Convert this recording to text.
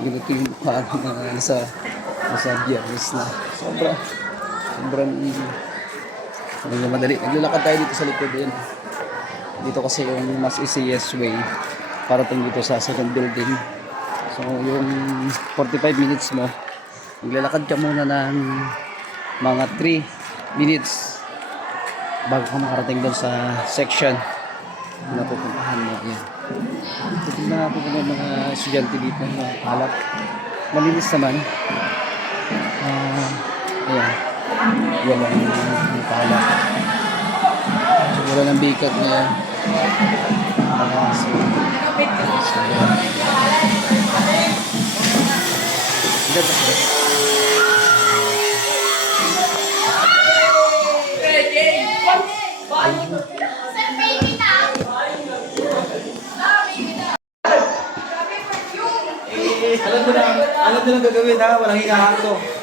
Ganito yung mukha mga nasa, nasa biyernes na. Sobra. Sobrang hindi madali. Naglalakad tayo dito sa likod din. Dito kasi yung mas easiest way parating dito sa second building. So yung 45 minutes mo, maglalakad ka muna ng mga 3 minutes bago ka makarating doon sa section na pupuntahan mo. Ayan. Natin kung may mga estudyante dito na halap. Malinis naman. Ah, ayan. Wala nang palak. So, wala nang bikat ngayon. Ah, so, so, ayan. Ganda ba? Alam mo na, alam mo na gagawin ha, walang hinahato.